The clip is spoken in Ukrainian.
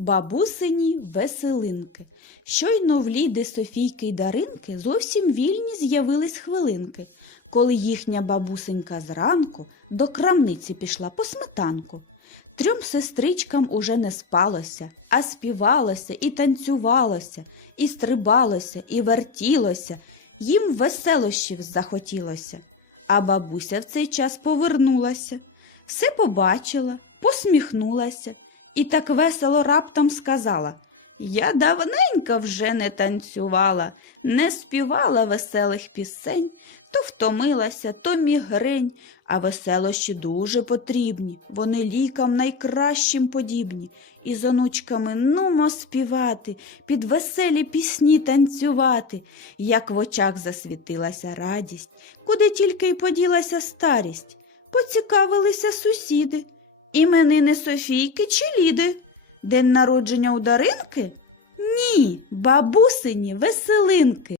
Бабусині веселинки. Щойно в Ліди Софійки й Даринки зовсім вільні з'явились хвилинки, коли їхня бабусенька зранку до крамниці пішла по сметанку. Трьом сестричкам уже не спалося, а співалося і танцювалося, і стрибалося, і вертілося, їм веселощів захотілося. А бабуся в цей час повернулася, все побачила, посміхнулася і так весело раптом сказала Я давненько вже не танцювала, не співала веселих пісень, то втомилася, то мігрень, а веселощі дуже потрібні, вони лікам найкращим подібні. І з онучками нумо співати, під веселі пісні танцювати, як в очах засвітилася радість, куди тільки й поділася старість. Поцікавилися сусіди. Іменини Софійки чи Ліди? День народження у Даринки? Ні, бабусині веселинки.